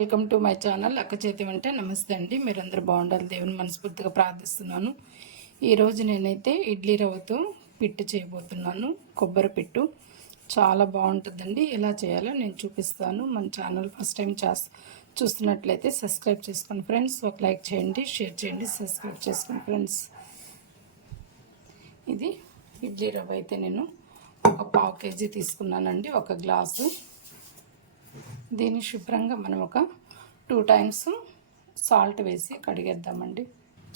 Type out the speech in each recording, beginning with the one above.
Welcome to my channel అక్క చేతి వంట. నమస్తే అండి, మీరందరూ బాగుండాలి దేవుని మనస్ఫూర్తిగా ప్రార్థిస్తున్నాను. ఈరోజు నేనైతే ఇడ్లీ రవ్వతో పిట్టు చేయబోతున్నాను. కొబ్బరి పిట్టు చాలా బాగుంటుందండి. ఎలా చేయాలో నేను చూపిస్తాను. మన ఛానల్ ఫస్ట్ టైం చూస్తున్నట్లయితే సబ్స్క్రైబ్ చేసుకోండి ఫ్రెండ్స్. ఒక లైక్ చేయండి, షేర్ చేయండి, సబ్స్క్రైబ్ చేసుకోండి ఫ్రెండ్స్. ఇది ఇడ్లీ రవ్వ అయితే నేను ఒక 1/2 kg తీసుకున్నానండి, ఒక గ్లాసు. దీన్ని శుభ్రంగా మనం ఒక 2 times సాల్ట్ వేసి కడిగేద్దామండి.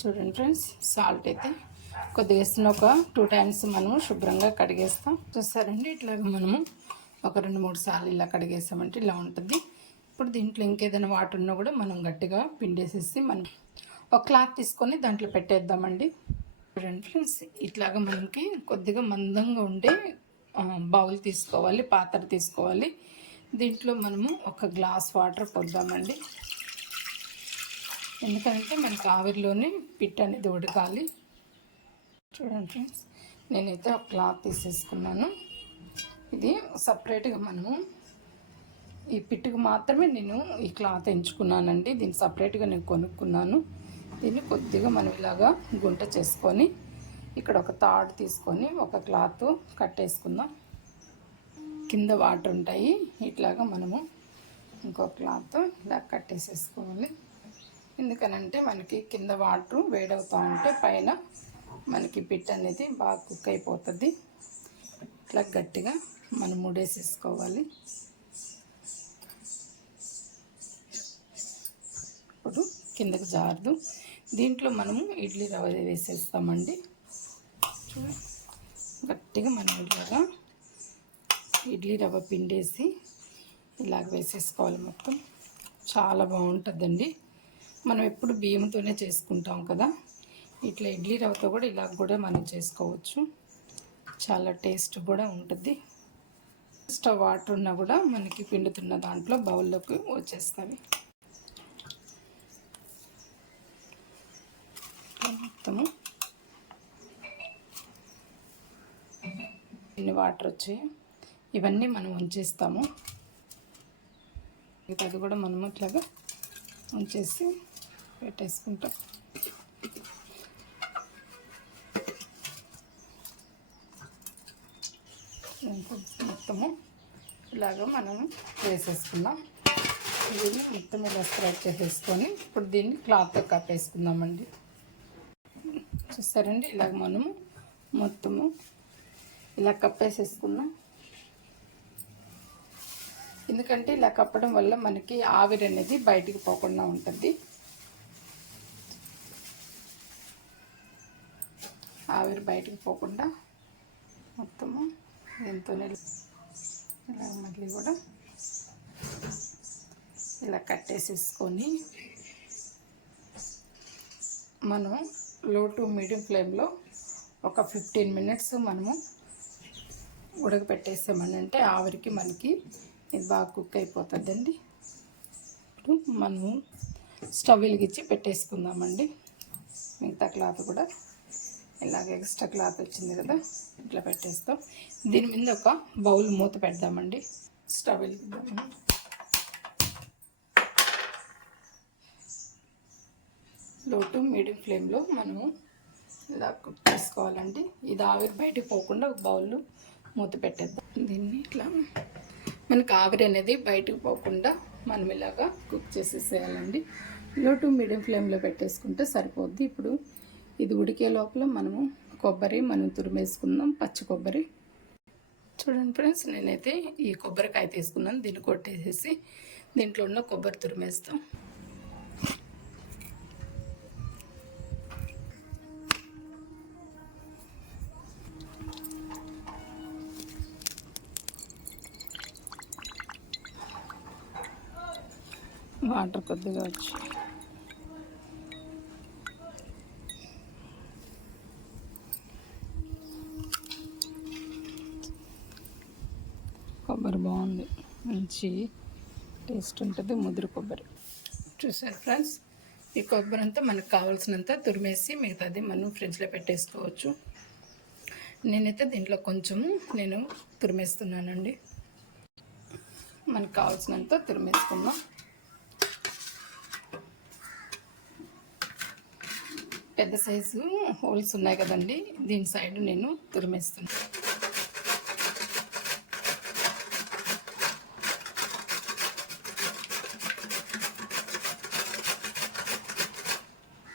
చూడండి ఫ్రెండ్స్, సాల్ట్ అయితే కొద్దిగా వేసిన ఒక 2 times మనము శుభ్రంగా కడిగేస్తాం. చూస్తారండి, ఇట్లాగ మనము ఒక 2-3 సార్లు ఇలా కడిగేసామంటే ఇలా ఉంటుంది. ఇప్పుడు దీంట్లో ఇంకేదైనా వాటర్ ఉన్నా కూడా మనం గట్టిగా పిండేసేసి మనం ఒక క్లాత్ తీసుకొని దాంట్లో పెట్టేద్దామండి. చూడండి ఫ్రెండ్స్, ఇట్లాగ మనకి కొద్దిగా మందంగా ఉండే బౌల్ తీసుకోవాలి, పాత్ర తీసుకోవాలి. దీంట్లో మనము ఒక గ్లాస్ వాటర్ పోద్దామండి. ఎందుకంటే మనకి ఆవిరిలోనే పిట్ అనేది ఉడకాలి. చూడండి ఫ్రెండ్స్, నేనైతే ఒక క్లాత్ తీసేసుకున్నాను. ఇది సపరేట్గా మనము ఈ పిట్టుకు మాత్రమే నేను ఈ క్లాత్ ఎంచుకున్నానండి. దీన్ని సపరేట్గా నేను కొనుక్కున్నాను. దీన్ని కొద్దిగా మనం ఇలాగా గుంట చేసుకొని ఇక్కడ ఒక తాడు తీసుకొని ఒక క్లాత్ కట్టేసుకుందాం. కింద వాటర్ ఉంటాయి, ఇట్లాగా మనము ఇంకో క్లాత్ ఇలా కట్టేసేసుకోవాలి. ఎందుకనంటే మనకి కింద వాటర్ వేడవుతూ ఉంటే పైన మనకి పిట్ అనేది బాగా కుక్ అయిపోతుంది. ఇట్లా గట్టిగా మనం ముడేసేసుకోవాలి. ఇప్పుడు కిందకి జారదు. దీంట్లో మనము ఇడ్లీ రవ్వ వేసేస్తామండి. గట్టిగా మనం ఇలాగా ఇడ్లీ రవ్వ పిండేసి ఇలాగ వేసేసుకోవాలి. మొత్తం చాలా బాగుంటుందండి. మనం ఎప్పుడు బియ్యంతోనే చేసుకుంటాం కదా, ఇట్లా ఇడ్లీ రవ్వతో కూడా ఇలాగ కూడా మనం చేసుకోవచ్చు. చాలా టేస్ట్ కూడా ఉంటుంది. స్టవ్ వాటర్ ఉన్నా కూడా మనకి పిండుతున్న దాంట్లో బౌల్లోకి వచ్చేస్తాయి. మొత్తము ఎన్ని వాటర్ వచ్చాయి ఇవన్నీ మనం ఉంచేస్తాము. అది కూడా మనము ఇట్లాగా ఉంచేసి పెట్టేసుకుంటాం. మొత్తము ఇలాగ మనం వేసేసుకున్నాం. దీన్ని మొత్తం ఇలా స్ప్రెడ్ చేసేసుకొని ఇప్పుడు దీన్ని క్లాత్తో కప్పేసుకుందామండి. చూస్తారండి, ఇలాగ మనము మొత్తము ఇలా కప్పేసేసుకున్నాం. ఎందుకంటే ఇలా కప్పడం వల్ల మనకి ఆవిరి అనేది బయటికి పోకుండా ఉంటుంది. ఆవిరి బయటికి పోకుండా మొత్తము ఎంతోనే ఇలా మళ్ళీ కూడా ఇలా కట్టేసేసుకొని మనం లో టు మీడియం ఫ్లేమ్లో ఒక 15 minutes మనము ఉడకపెట్టేసామని అంటే ఆవిరికి మనకి ఇది బాగా కుక్ అయిపోతుందండి. ఇప్పుడు మనము స్టవ్ వెలిగించి పెట్టేసుకుందామండి. మిగతా క్లాత్ కూడా ఇలాగ ఎక్స్ట్రా క్లాత్ వచ్చింది కదా, ఇట్లా పెట్టేస్తాం. దీని మీద ఒక బౌల్ మూత పెడదామండి. స్టవ్ వెలిగిద్దాము. లో టు మీడియం ఫ్లేమ్లో మనము ఇలా కుక్ చేసుకోవాలండి. ఇది ఆవిరి బయటికి పోకుండా ఒక బౌల్లో మూత పెట్టేద్దాం. దీన్ని ఇట్లా మనకి ఆవిరి అనేది బయటకు పోకుండా మనం ఇలాగా కుక్ చేసేసేయాలండి. లో టు మీడియం ఫ్లేమ్లో పెట్టేసుకుంటే సరిపోద్ది. ఇప్పుడు ఇది ఉడికే లోపల మనము కొబ్బరి మనం తురిమేసుకుందాం, పచ్చి కొబ్బరి. చూడండి ఫ్రెండ్స్, నేనైతే ఈ కొబ్బరికాయ తీసుకున్నాను. దీన్ని కొట్టేసేసి దీంట్లో ఉన్న కొబ్బరి తురిమేస్తాం. వాటర్ కొద్దిగా వచ్చి కొబ్బరి బాగుంది, మంచి టేస్ట్ ఉంటుంది, ముదురు కొబ్బరి. చూసారు ఫ్రెండ్స్, ఈ కొబ్బరి అంతా మనకు కావాల్సినంత తురిమేసి మిగతాది మనం ఫ్రిడ్జ్లో పెట్టేసుకోవచ్చు. నేనైతే దీంట్లో కొంచెము తురిమేస్తున్నానండి. మనకు కావాల్సినంత తురిమేసుకుందాం. పెద్ద సైజు హోల్స్ ఉన్నాయి కదండి, దీని సైడ్ నేను తురిమేస్తున్నాను.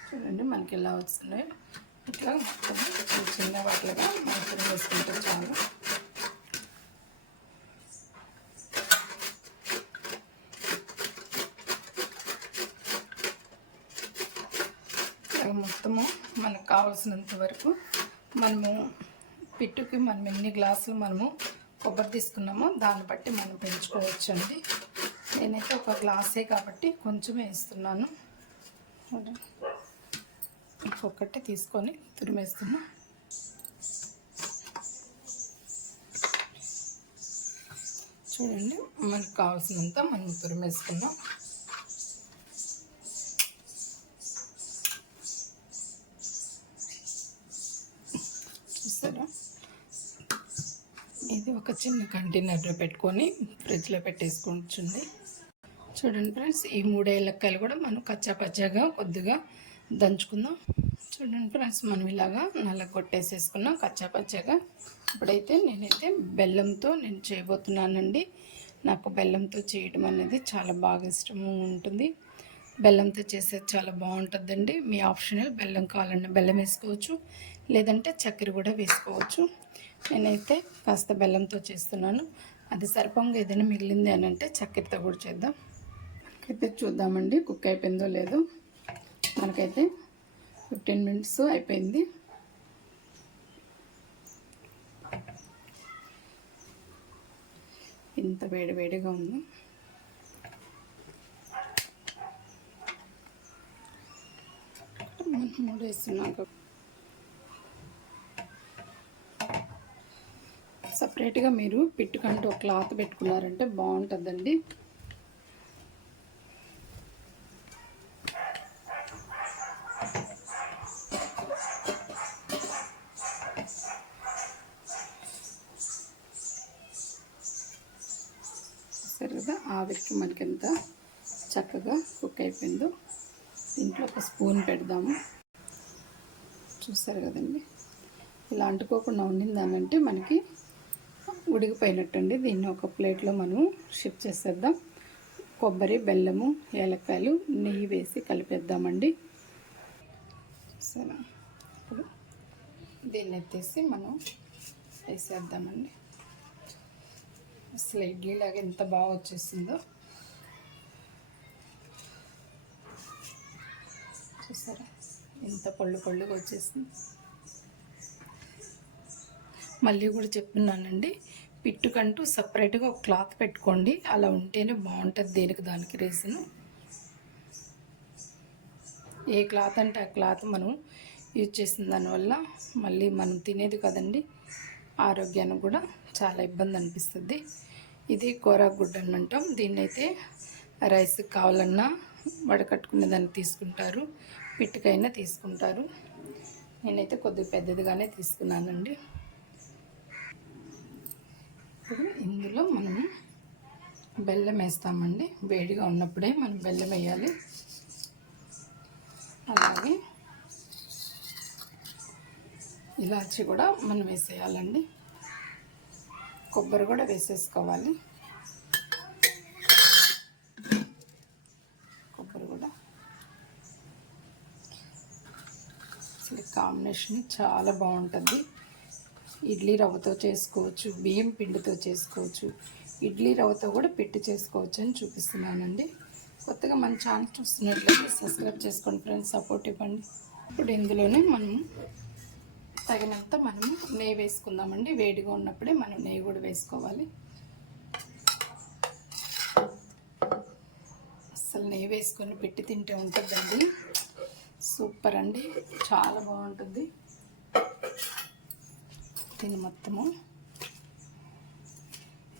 చూడండి మనకి ఎలా వస్తున్నాయి. ఇట్లా మొత్తం చిన్న చిన్న వాటిగా మనం తురిమేసుకుంటే చాలు. మొత్తము మనకు కావాల్సినంత వరకు మనము పిట్టుకి మనం ఎన్ని గ్లాసులు మనము కొబ్బరి తీసుకున్నామో దాన్ని బట్టి మనం పెంచుకోవచ్చు అండి. నేనైతే ఒక గ్లాసే కాబట్టి కొంచెమే వేస్తున్నాను. ఒక్కొక్కటి తీసుకొని తురిమేస్తున్నా. చూడండి మనకు కావాల్సినంత మనం తురిమేసుకున్నాం. చూసారా, ఇది ఒక చిన్న కంటైనర్లో పెట్టుకొని ఫ్రిడ్జ్లో పెట్టేసుకుంటుంది. చూడండి ఫ్రెండ్స్, ఈ 3 ఏలక్కాయలు కూడా మనం కచ్చా పచ్చాగా కొద్దిగా దంచుకుందాం. చూడండి ఫ్రెండ్స్, మనం ఇలాగా నల్లగొట్టేసేసుకున్నాం కచ్చా పచ్చాగా. ఇప్పుడైతే నేనైతే బెల్లంతో నేను చేయబోతున్నానండి. నాకు బెల్లంతో చేయడం అనేది చాలా బాగా ఇష్టము ఉంటుంది. బెల్లంతో చేసేది చాలా బాగుంటుందండి. మీ ఆప్షనల్, బెల్లం కావాలంటే బెల్లం వేసుకోవచ్చు, లేదంటే చక్కెర కూడా వేసుకోవచ్చు. నేనైతే కాస్త బెల్లంతో చేస్తున్నాను. అది సరిపోగా ఏదైనా మిగిలింది అని అంటే చక్కెరతో కూడా చేద్దాం. అయితే చూద్దామండి కుక్ అయిపోయిందో లేదో. మనకైతే 15 మినిట్స్ అయిపోయింది. ఇంత వేడివేడిగా ఉంది. మూడేస్తున్నాక సపరేట్గా మీరు పిట్టుకంటూ ఒక క్లాత్ పెట్టుకున్నారంటే బాగుంటుందండి. సరే కదా, ఆవిరికి మనకి ఎంత చక్కగా కుక్ అయిపోయిందో. దీంట్లో ఒక స్పూన్ పెడదాము. చూస్తారు కదండి, ఇలా అంటుకోకుండా ఉండిందానంటే మనకి ఉడికిపోయినట్టండి. దీన్ని ఒక ప్లేట్లో మనం షిఫ్ట్ చేసేద్దాం. కొబ్బరి, బెల్లము, ఏలక్కాయలు, నెయ్యి వేసి కలిపేద్దామండి. సరే, ఇప్పుడు దీన్ని ఎత్తేసి మనం వేసేద్దామండి. అసలు ఇడ్లీలాగా ఎంత బాగా వచ్చేసిందో చూసారా, ఎంత పొళ్ళుగా వచ్చేసింది. మళ్ళీ కూడా చెప్తున్నానండి, పిట్టుకంటూ సపరేట్గా ఒక క్లాత్ పెట్టుకోండి. అలా ఉంటేనే బాగుంటుంది. దేనికి దానికి రీజను. ఏ క్లాత్ అంటే ఆ క్లాత్ మనం యూజ్ చేసిన దానివల్ల మళ్ళీ మనం తినేది కదండి, ఆరోగ్యానికి కూడా చాలా ఇబ్బంది అనిపిస్తుంది. ఇది కూరగుడ్డ అని అంటాం. దీన్నైతే రైస్ కావాలన్నా వడకట్టుకునే దాన్ని తీసుకుంటారు, పిట్టుకైనా తీసుకుంటారు. నేనైతే కొద్దిగా పెద్దదిగానే తీసుకున్నానండి. ఇప్పుడు ఇందులో మనము బెల్లం వేస్తామండి. వేడిగా ఉన్నప్పుడే మనం బెల్లం వేయాలి. అలాగే ఇలాచి కూడా మనం వేసేయాలండి. కొబ్బరి కూడా వేసేసుకోవాలి. కొబ్బరి కూడా అసలు కాంబినేషన్ చాలా బాగుంటుంది. ఇడ్లీ రవ్వతో చేసుకోవచ్చు, బియ్యం పిండితో చేసుకోవచ్చు, ఇడ్లీ రవ్వతో కూడా పెట్టి చేసుకోవచ్చు అని చూపిస్తున్నానండి. కొత్తగా మన ఛానల్ చూస్తున్నట్లయితే సబ్స్క్రైబ్ చేసుకోండి ఫ్రెండ్స్, సపోర్ట్ ఇవ్వండి. ఇప్పుడు ఇందులోనే మనం తగినంత మనము నెయ్యి వేసుకుందామండి. వేడిగా ఉన్నప్పుడే మనం నెయ్యి కూడా వేసుకోవాలి. అసలు నెయ్యి వేసుకొని పెట్టి తింటే ఉంటుందండి, సూపర్ అండి, చాలా బాగుంటుంది. దీన్ని మొత్తము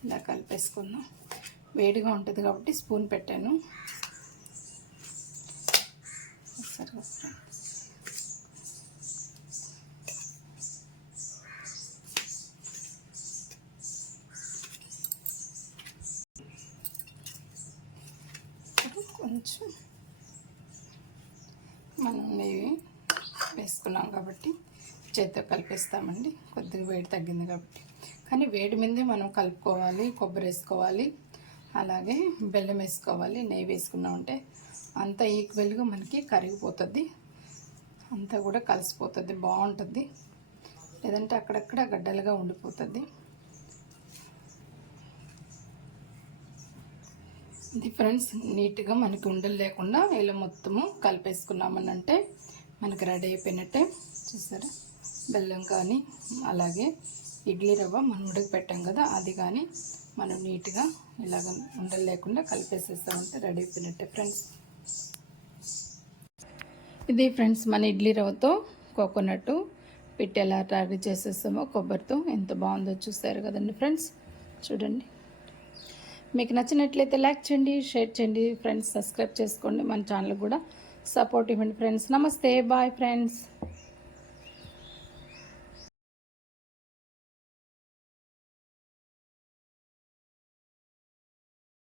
ఇలా కలిపేసుకుందాం. వేడిగా ఉంటుంది కాబట్టి స్పూన్ పెట్టాను. సరే, కొంచెం మనం నెయ్యి వేసుకున్నాం కాబట్టి చేతితో కలిపేస్తామండి. కొద్దిగా వేడి తగ్గింది కాబట్టి. కానీ వేడి మీదే మనం కలుపుకోవాలి. కొబ్బరి వేసుకోవాలి, అలాగే బెల్లం వేసుకోవాలి. నెయ్యి వేసుకున్నామంటే అంతా ఈక్వల్గా మనకి కరిగిపోతుంది, అంతా కూడా కలిసిపోతుంది, బాగుంటుంది. లేదంటే అక్కడక్కడ గడ్డలుగా ఉండిపోతుంది. ఇది ఫ్రెండ్స్ నీట్గా మనకి ఉండలు లేకుండా ఇలా మొత్తము కలిపేసుకున్నామనంటే మనకి రెడీ అయిపోయినట్టే. చూసారా, బెల్లం కానీ అలాగే ఇడ్లీ రవ్వ మనం ఉడక పెట్టాం కదా, అది కానీ మనం నీట్గా ఇలాగ ఉండలు లేకుండా కలిపేసేస్తామంటే రెడీ అయిపోయినట్టే ఫ్రెండ్స్. ఇది ఫ్రెండ్స్ మన ఇడ్లీ రవ్వతో కోకోనట్ పిట్టి ఎలా రెడీ చేసేస్తామో కొబ్బరితో ఎంత బాగుందో చూస్తారు కదండి ఫ్రెండ్స్. చూడండి, మీకు నచ్చినట్లయితే లైక్ చేయండి, షేర్ చేయండి ఫ్రెండ్స్, సబ్స్క్రైబ్ చేసుకోండి. మన ఛానల్ కూడా సపోర్ట్ ఇవ్వండి ఫ్రెండ్స్. నమస్తే, బాయ్ ఫ్రెండ్స్.